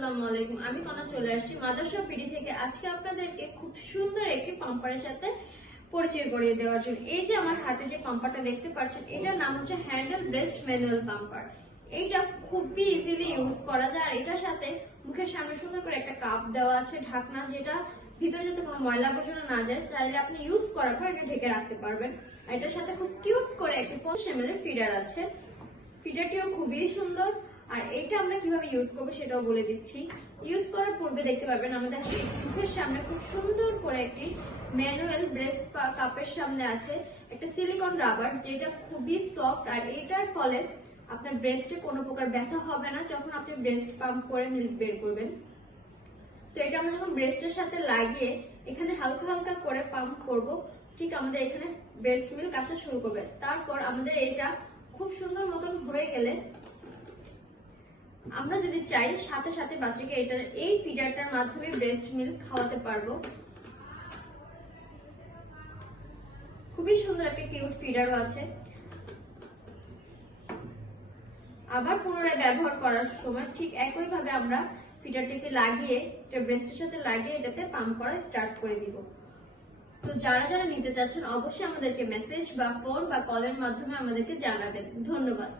আসসালামু আলাইকুম। আমি কনা চলে আসছি মাদ্রাসা পিডি থেকে। আজকে আপনাদেরকে খুব সুন্দর একটি পাম্পারের সাথে পরিচয় করিয়ে দেওয়ার জন্য এই যে আমার হাতে যে পাম্পারটা দেখতে পাচ্ছেন, এটার নাম হচ্ছে হ্যান্ডেল ব্রেস্ট ম্যানুয়াল পাম্পার। এইটা খুবই ইজিলি ইউজ করা যায়। আর এটার সাথে মুখের সামনে সুন্দর করে একটা কাপ দেওয়া আছে, ঢাকনা, যেটা ভিতরে যাতে কোনো ময়লা আবর্জনা না যায়, চাইলে আপনি ইউজ করার পর এটা ঢেকে রাখতে পারবেন। আর এটার সাথে খুব কিউট করে একটি 50 ml এর ফিডার আছে। ফিডারটিও খুবই সুন্দর। আর এটা আমরা কিভাবে ইউজ করবো সেটাও বলে দিচ্ছি। ইউজ করার পূর্বে দেখতে পাবেন আমাদের মুখের সামনে খুব সুন্দর করে একটি ম্যানুয়াল ব্রেস্ট কাপের সামনে আছে একটা সিলিকন রাবার, যেটা খুবই সফট। আর এটার ফলে আপনার ব্রেস্টে কোনো প্রকার ব্যথা হবে না যখন আপনি ব্রেস্ট পাম্প করে মিল্ক বের করবেন। তো এটা আমরা যখন ব্রেস্টের সাথে লাগিয়ে এখানে হালকা হালকা করে পাম্প করব, ঠিক আমাদের এখানে ব্রেস্ট মিল্ক আসা শুরু করবে। তারপর আমাদের এটা খুব সুন্দর মতন হয়ে গেলে আমরা যদি চাই সাথে সাথে বাচ্চাকে এই ফিডারটার মাধ্যমে ব্রেস্ট মিল্ক খাওয়াতে পারবো। খুবই সুন্দর একটা কিউট ফিডারও আছে। আবার পুনরায় ব্যবহার করার সময় ঠিক একই ভাবে আমরা ফিডারটিকে লাগিয়ে এটা ব্রেস্টের সাথে লাগিয়ে এটাতে পাম্প করা স্টার্ট করে দিব। তো যারা যারা নিতে চাচ্ছেন অবশ্যই আমাদেরকে মেসেজ বা ফোন বা কলের মাধ্যমে আমাদেরকে জানাবেন। ধন্যবাদ।